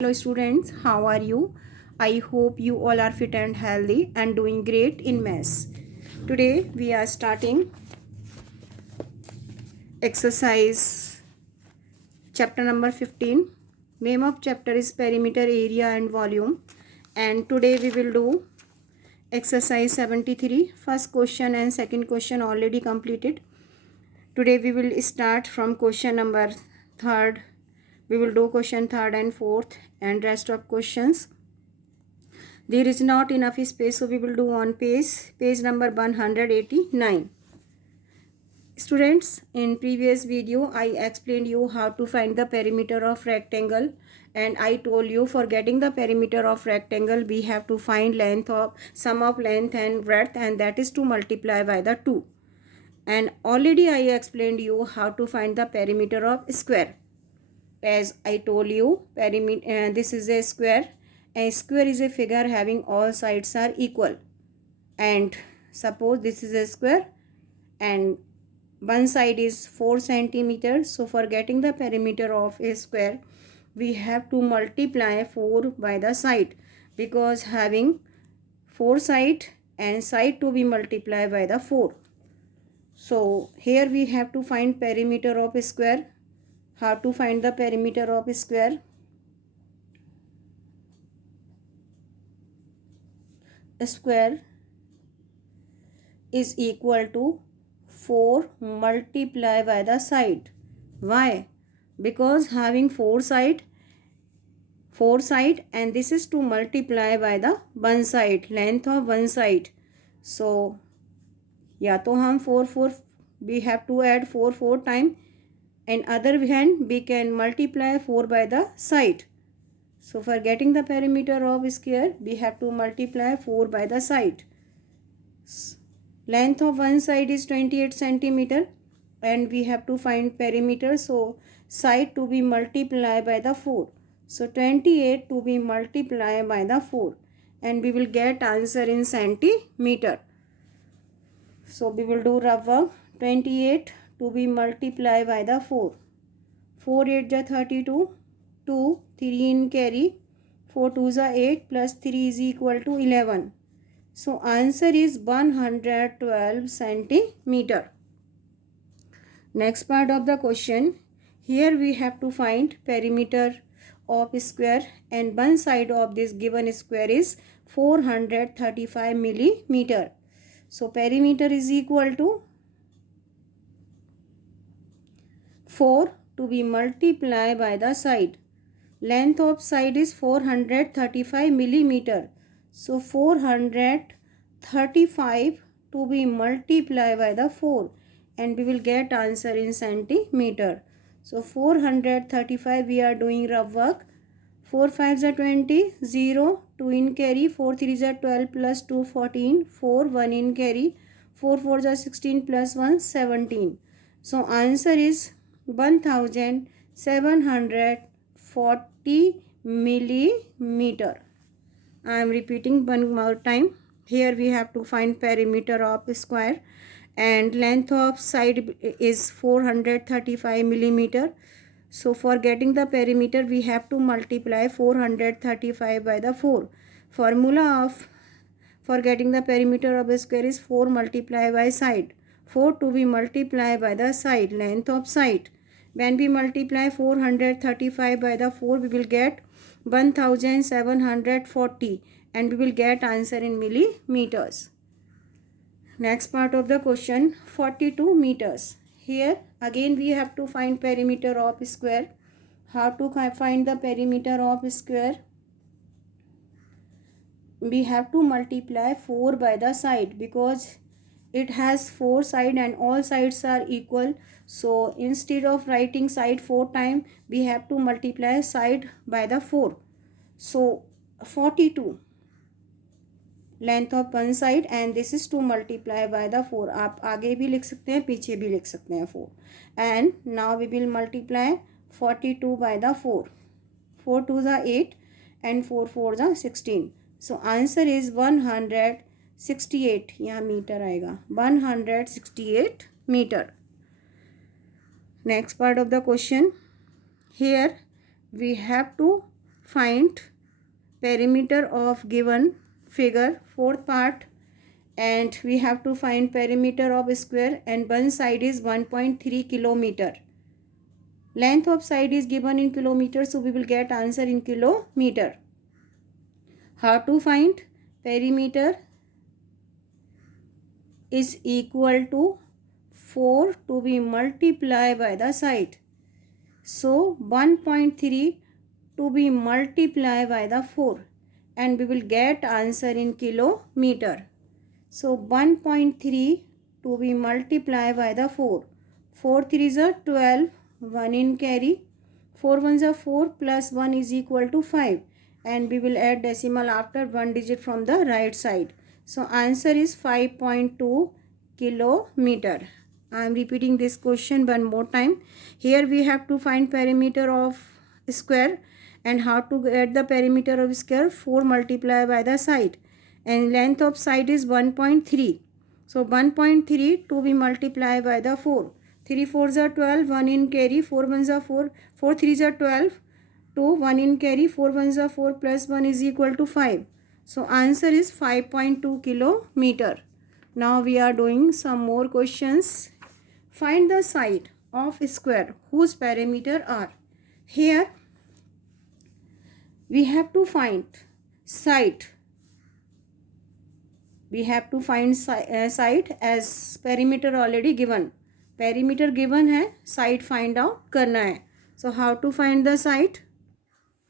Hello students, how are you? I hope you all are fit and healthy and doing great in maths. Today we are starting exercise chapter number 15. Name of chapter is perimeter, area and volume, and today we will do exercise 73. First question and second question already completed. Today we will start from question number 3rd. We will do question 3rd and 4th and rest of questions. There is not enough space, so we will do on page number 189. Students, in previous video I explained you how to find the perimeter of rectangle, and I told you for getting the perimeter of rectangle we have to find length of sum of length and breadth, and that is to multiply by the 2. And already I explained you how to find the perimeter of square. As I told you, perimeter this is a square. A square is a figure having all sides are equal, and suppose this is a square and one side is 4 centimeters. So for getting the perimeter of a square we have to multiply 4 by the side, because having 4 side and side to be multiplied by the 4. So here we have to find perimeter of a square. How to find the perimeter of a square? A square is equal to 4 multiplied by the side. Why? Because having 4 side and this is to multiply by the one side, length of one side. So या तो हम 4 we have to add 4 time, and other hand we can multiply 4 by the side. So for getting the perimeter of square we have to multiply 4 by the side. Length of one side is 28 centimeter and we have to find perimeter, so side to be multiplied by the 4. So 28 to be multiplied by the 4, and we will get answer in centimeter. So we will do rough work. 28 to be multiplied by the 4. 4 8 ja 32, 2 3 in carry, 4 2 ja 8 plus 3 is equal to 11. So answer is 112 centimeter. Next part of the question. Here we have to find perimeter of square, and one side of this given square is 435 millimeter. So perimeter is equal to 4 to be multiplied by the side. Length of side is 435 millimeter. So 435 to be multiplied by the 4, and we will get answer in centimeter. So 435 we are doing rough work. 4 5s are 20, 0, 2 in carry, 4 3s are 12 plus 2 14, 4 1 in carry, 4 4s are 16 plus 1 17. So answer is 1740 millimeter. I am repeating one more time. Here we have to find perimeter of square, and length of side is 435 millimeter. So for getting the perimeter we have to multiply 435 by the 4. Formula of for getting the perimeter of a square is 4 multiplied by side. 4 to be multiplied by the side, length of side. When we multiply 435 by the 4 we will get 1740, and we will get answer in millimeters. Next part of the question, 42 meters. Here again we have to find perimeter of square. How to find the perimeter of square? We have to multiply 4 by the side, because it has 4 sides and all sides are equal. So instead of writing side 4 times we have to multiply side by the 4. So 42 length of one side, and this is to multiply by the 4. आप आगे भी लिख सकते हैं, पीछे भी लिख सकते हैं 4. And now we will multiply 42 by the 4. 4 2s are 8 and 4 4s are 16. So answer is 168. यहाँ मीटर आएगा, 168 meter. Next part of the question. Here we have to find perimeter of given figure, fourth part, and we have to find perimeter of square, and one side is 1.3 kilometer. Length of side is given in kilometer, so we will get answer in kilometer. How to find? Perimeter is equal to 4 to be multiplied by the side. So 1.3 to be multiplied by the 4, and we will get answer in kilometer. So 1.3 to be multiplied by the 4. 4 3s are 12, 1 in carry. 4 1s are 4 plus 1 is equal to 5, and we will add decimal after one digit from the right side. So answer is 5.2 kilometer. I am repeating this question one more time. Here we have to find perimeter of square, and how to get the perimeter of square? 4 multiplied by the side, and length of side is 1.3. So 1.3 to be multiplied by the 4. 3 4s are 12, 1 in carry, 4 1s are 4, 4 3s are 12, 2 1 in carry, 4 1s are 4 plus 1 is equal to 5. So answer is 5.2 kilometer. Now we are doing some more questions. Find the side of square whose perimeter are. Here we have to find side. We have to find side as perimeter already given. Perimeter given है, side find out करना है. So how to find the side?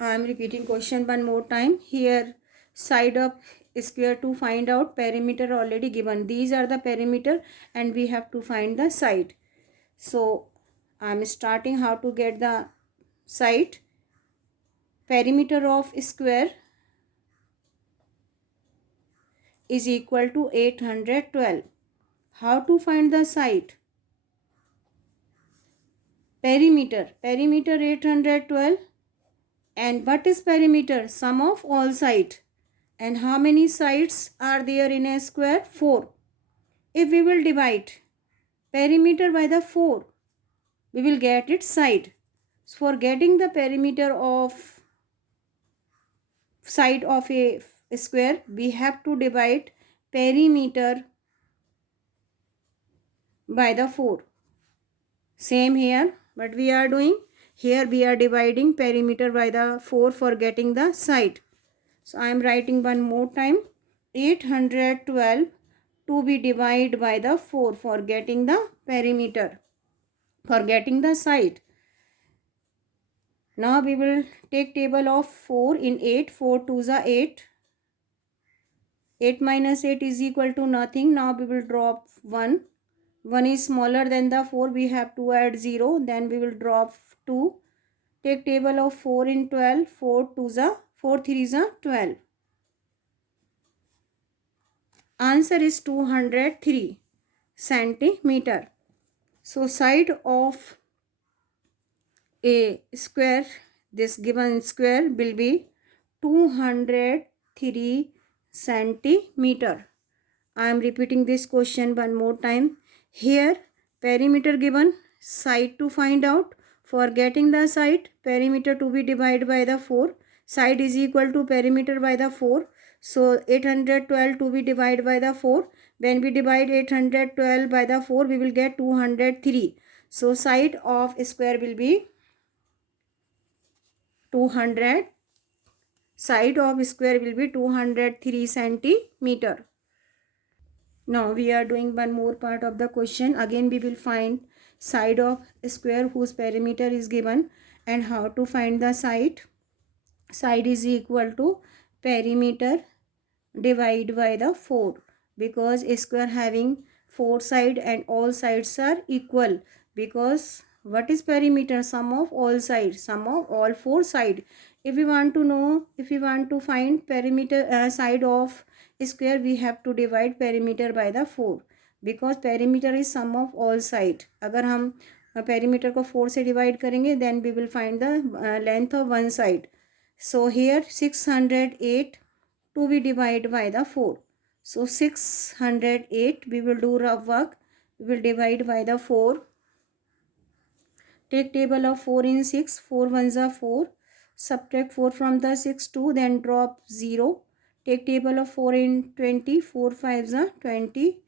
I am repeating question one more time. Here side of square to find out perimeter already given. These are the perimeter and we have to find the side. So I am starting how to get the side. Perimeter of square is equal to 812. How to find the side? Perimeter 812, and what is perimeter? Sum of all sides. And how many sides are there in a square? 4. If we will divide perimeter by the 4, we will get its side. So for getting the perimeter of side of a square, we have to divide perimeter by the 4. Same here, what we are doing? Here we are dividing perimeter by the 4 for getting the side. So I am writing one more time. 812 to be divided by the 4 for getting the perimeter, for getting the side. Now we will take table of 4 in 8. 4 2s are 8. 8 minus 8 is equal to nothing. Now we will drop 1. 1 is smaller than the 4. We have to add 0. Then we will drop 2. Take table of 4 in 12. 4 2s are 4 3s are 12. Answer is 203 centimeter. So side of a square, this given square will be 203 centimeter. I am repeating this question one more time. Here perimeter given, side to find out. For getting the side, perimeter to be divided by the 4. Side is equal to perimeter by the 4. So 812 to be divided by the 4. When we divide 812 by the 4, we will get 203. So side of square will be 200. Side of square will be 203 centimeter. Now we are doing one more part of the question. Again we will find side of square whose perimeter is given, and how to find the side. Side is equal to perimeter divided by the 4, because a square having 4 sides and all sides are equal. Because what is perimeter? Sum of all sides, sum of all 4 sides. If we want to know, if we want to find perimeter side of square, we have to divide perimeter by the 4, because perimeter is sum of all side. अगर हम perimeter को 4 से divide करेंगे, then we will find the length of one side. So here 608 to be divided by the 4. So 608, we will do rough work. We will divide by the 4. Take table of 4 in 6. 4 1s are 4. subtract 4 from the 6, 2, then drop 0. Take table of 4 in 20, 4 5s are 20,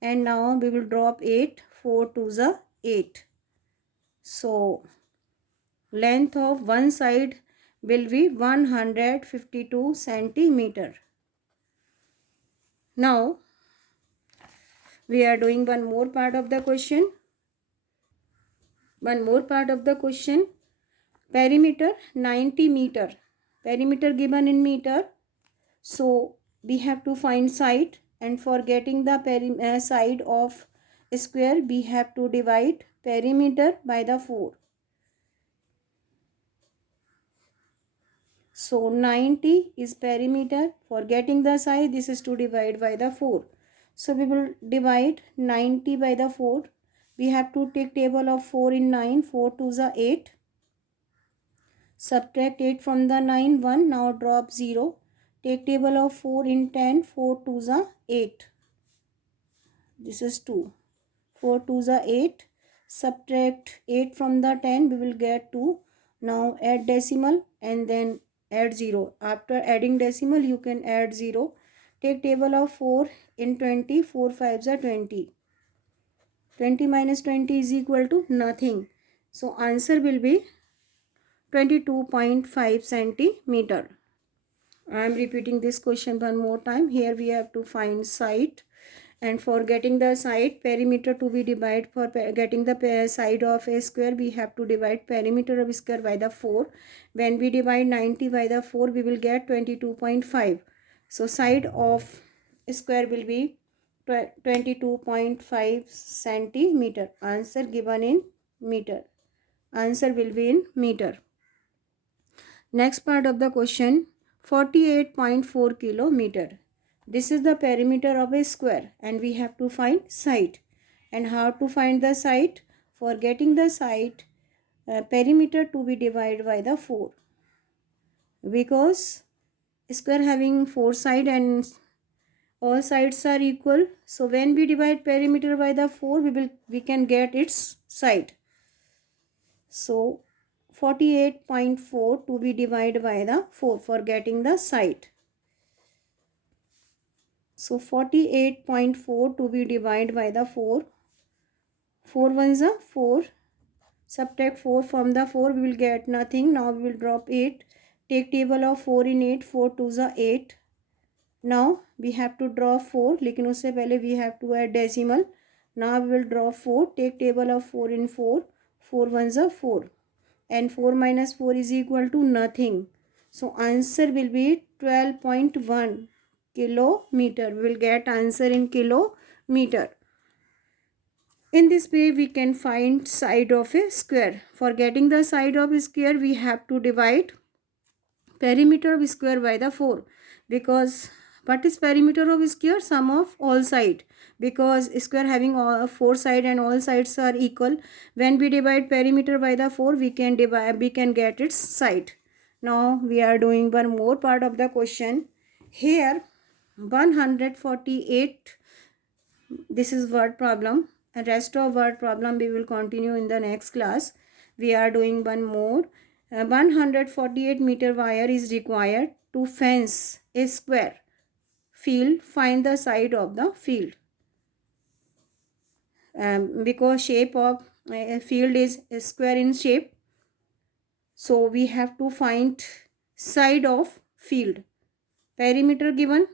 and now we will drop 8, 4 2s are 8. So length of one side will be 152 centimeter. Now we are doing one more part of the question. Perimeter 90 meter. Perimeter given in meter. So we have to find side, and for getting the side of square we have to divide perimeter by the 4. So 90 is perimeter. For getting the side, this is to divide by the 4. So we will divide 90 by the 4. We have to take table of 4 in 9. 4 2s are 8. Subtract 8 from the 9, 1. Now drop 0. Take table of 4 in 10. 4 2s are 8. This is 2. 4 2s are 8. Subtract 8 from the 10. We will get 2. Now add decimal and then add 0. After adding decimal, you can add 0. Take table of 4 in 20. 4 5s are 20. 20 minus 20 is equal to nothing. So answer will be 22.5 centimeter. I am repeating this question one more time. Here we have to find side, and for getting the side, perimeter to be divided. For getting the side of a square, we have to divide perimeter of square by the 4. When we divide 90 by the 4, we will get 22.5. So side of square will be 22.5 centimeter. Answer given in meter. Answer will be in meter. Next part of the question, 48.4 kilometer. This is the perimeter of a square, and we have to find side. And how to find the side? For getting the side, perimeter to be divided by the 4. Because square having 4 sides and all sides are equal. So when we divide perimeter by the 4, we can get its side. So 48.4 to be divided by the 4 for getting the side. So 48.4 to be divided by the 4. 4 ones are 4. Subtract 4 from the 4, we will get nothing. Now we will drop 8. Take table of 4 in 8. 4 2s are 8. Now we have to draw 4. लेकिन उससे पहले we have to add decimal. Now we will draw 4. Take table of 4 in 4. 4 ones are 4. And 4 minus 4 is equal to nothing. So answer will be 12.1 kilometer. We will get answer in kilometer. In this way, we can find side of a square. For getting the side of a square, we have to divide perimeter of square by the 4. Because what is perimeter of square? Sum of all side. Because square having all 4 sides and all sides are equal. When we divide perimeter by the 4, we can get its side. Now we are doing one more part of the question. Here 148. This is word problem. And rest of word problem we will continue in the next class. We are doing one more. 148 meter wire is required to fence a square field. Find the side of the field. Because shape of a field is square in shape, so we have to find side of field. Perimeter given,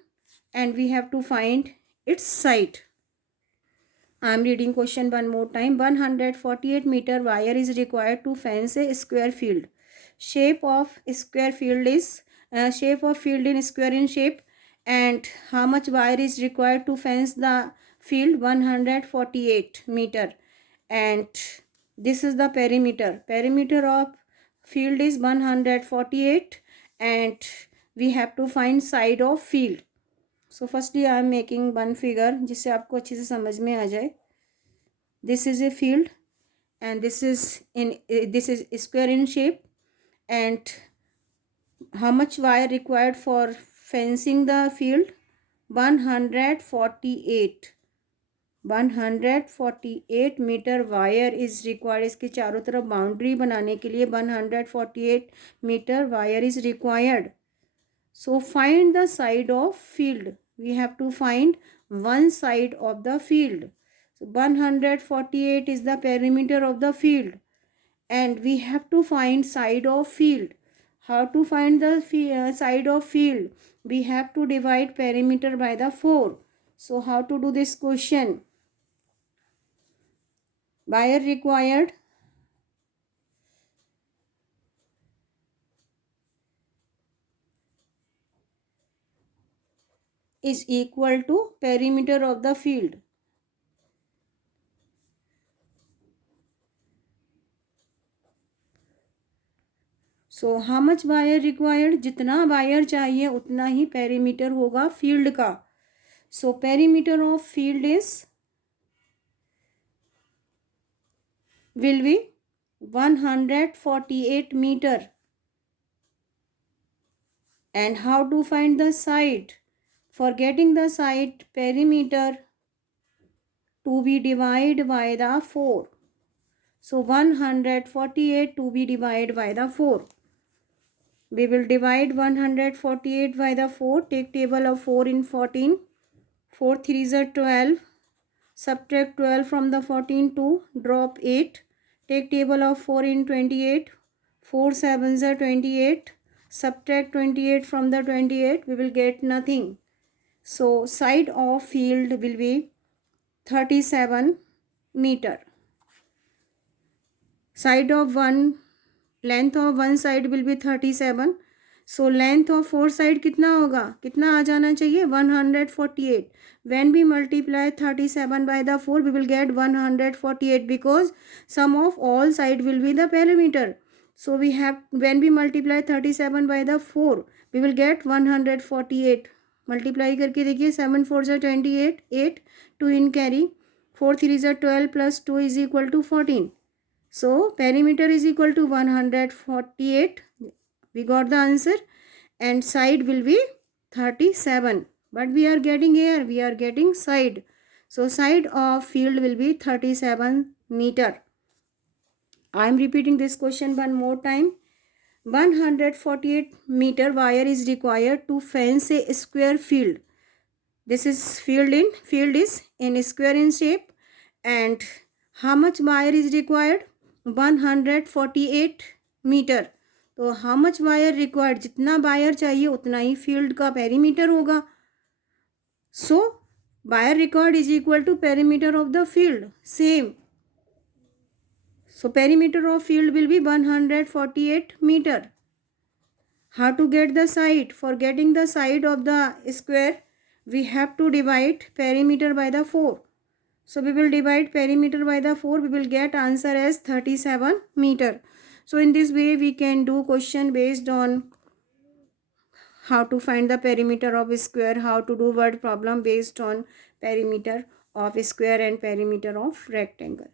and we have to find its side. I am reading question one more time. 148 meter wire is required to fence a square field. Shape of square field is shape of field in square in shape, and how much wire is required to fence the field? 148 meter, and this is the perimeter. Perimeter of field is 148, and we have to find side of field. So firstly I am making one figure जिससे आपको अच्छे से समझ में आ जाए. This is a field, and this is square in shape, and how much wire required for fencing the field? 148. 148 metre wire is required. इसके चारों तरफ बाउंड्री बनाने के लिए 148 metre wire is required. So find the side of field. We have to find one side of the field. So 148 is the perimeter of the field and we have to find side of field. How to find the side of field? We have to divide perimeter by the 4. So how to do this question? Wire required is equal to perimeter of the field. So how much wire required? जितना wire चाहिए उतना ही perimeter होगा field का. सो perimeter of field is will be 148 meter. And how to find the side? For getting the side perimeter to be divided by the 4. So 148 to be divided by the 4. We will divide 148 by the 4. Take table of 4 in 14. 4 3s are 12. Subtract 12 from the 14 to drop 8. Take table of 4 in 28. 4 7s are 28. Subtract 28 from the 28. We will get nothing. So side of field will be 37 meter. Side of one, length of one side will be 37. So length of four side कितना होगा? कितना आ जाना चाहिए? 148. When we multiply 37 by the 4, we will get 148 because sum of all side will be the perimeter. So we have, when we multiply 37 by the 4, we will get 148. Multiply करके देखिए 7 4s are 28, 8, 2 in carry, 4 3s are 12 plus 2 is equal to 14. So perimeter is equal to 148. We got the answer and side will be 37. But we are getting here, we are getting side. So side of field will be 37 meter. I am repeating this question one more time. 148 meter wire is required to fence a square field. This is field is in square in shape. And how much wire is required? 148 metre. तो how much wire required? जितना wire चाहिए उतना ही field का perimeter होगा. So wire required is equal to perimeter of the field. Same. So perimeter of field will be 148 metre. How to get the side? For getting the side of the square, we have to divide perimeter by the 4. So we will divide perimeter by the 4. We will get answer as 37 meter. So in this way we can do question based on how to find the perimeter of a square, how to do word problem based on perimeter of a square and perimeter of rectangle.